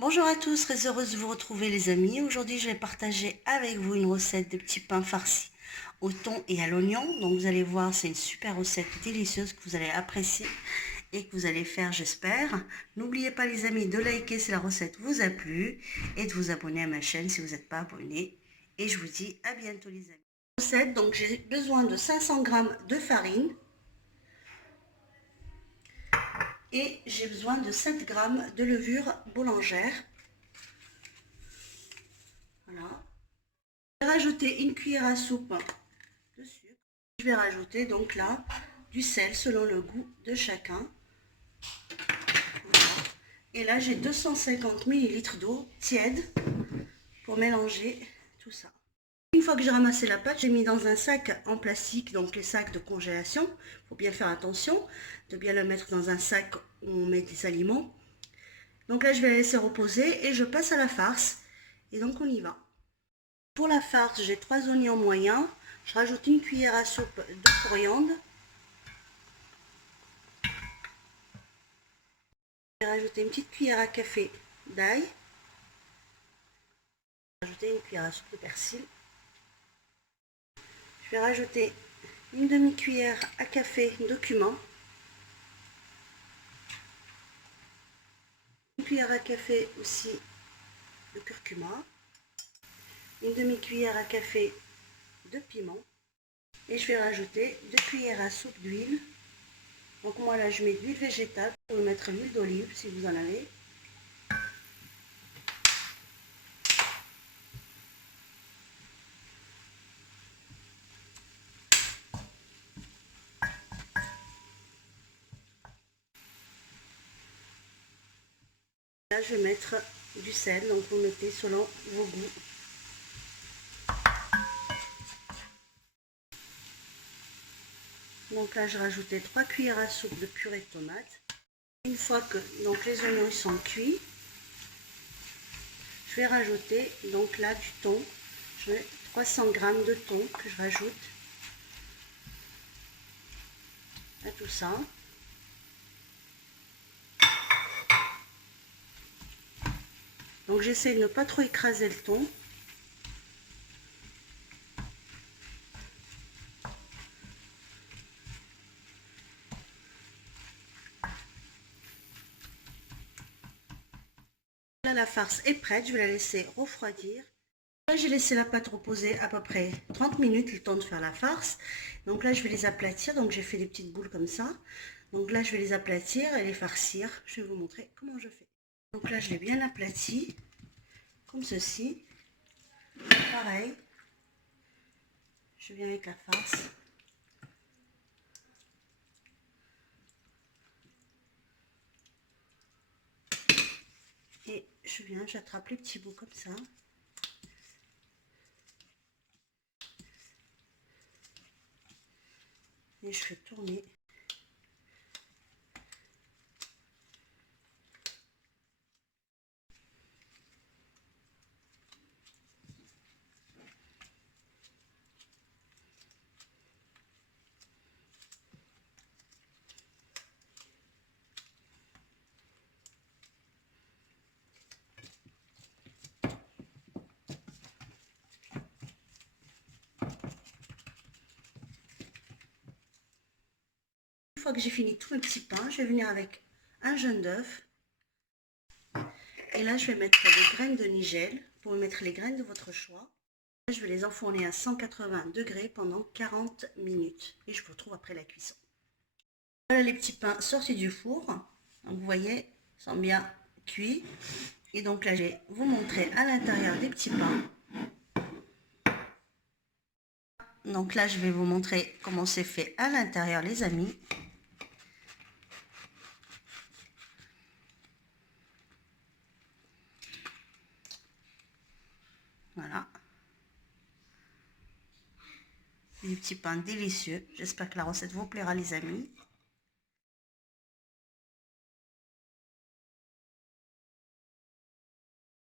Bonjour à tous, très heureuse de vous retrouver les amis. Aujourd'hui je vais partager avec vous une recette de petits pains farcis au thon et à l'oignon. Donc vous allez voir, c'est une super recette délicieuse que vous allez apprécier et que vous allez faire, j'espère. N'oubliez pas les amis de liker si la recette vous a plu et de vous abonner à ma chaîne si vous n'êtes pas abonné. Et je vous dis à bientôt les amis. Recette, donc j'ai besoin de 500 g de farine. Et j'ai besoin de 7 g de levure boulangère. Voilà. Je vais rajouter une cuillère à soupe de sucre. Je vais rajouter donc là du sel selon le goût de chacun. Voilà. Et là j'ai 250 ml d'eau tiède pour mélanger tout ça. Une fois que j'ai ramassé la pâte, j'ai mis dans un sac en plastique, donc les sacs de congélation. Il faut bien faire attention de bien le mettre dans un sac où on met des aliments. Donc là je vais la laisser reposer et je passe à la farce. Et donc on y va. Pour la farce, j'ai 3 oignons moyens. Je rajoute une cuillère à soupe de coriandre. Je vais rajouter une petite cuillère à café d'ail. Je vais rajouter une cuillère à soupe de persil. Je vais rajouter une demi-cuillère à café de cumin. Une cuillère à café aussi de curcuma. Une demi-cuillère à café de piment. Et je vais rajouter 2 cuillères à soupe d'huile. Donc moi là je mets de l'huile végétale, vous pouvez mettre l'huile d'olive si vous en avez. Là je vais mettre du sel, donc vous mettez selon vos goûts. Donc là, j'ai rajouté 3 cuillères à soupe de purée de tomate. Une fois que donc, les oignons sont cuits, je vais rajouter donc là du thon. Je mets 300 g de thon que je rajoute à tout ça. Donc j'essaie de ne pas trop écraser le thon. Là, la farce est prête, je vais la laisser refroidir. Là, j'ai laissé la pâte reposer à peu près 30 minutes, le temps de faire la farce. Donc là, je vais les aplatir. Donc j'ai fait des petites boules comme ça. Donc là, je vais les aplatir et les farcir. Je vais vous montrer comment je fais. Donc là, je l'ai bien aplati, comme ceci. Pareil, je viens avec la farce. Et je viens, j'attrape les petits bouts comme ça. Et je fais tourner. Une fois que j'ai fini tous mes petits pains, je vais venir avec un jaune d'œuf. Et là, je vais mettre des graines de nigel. Vous pouvez mettre les graines de votre choix. Là, je vais les enfourner à 180 degrés pendant 40 minutes. Et je vous retrouve après la cuisson. Voilà les petits pains sortis du four. Donc vous voyez, ils sont bien cuits. Et donc là, je vais vous montrer à l'intérieur des petits pains. Donc là, je vais vous montrer comment c'est fait à l'intérieur, les amis. Voilà. Des petits pains délicieux. J'espère que la recette vous plaira, les amis.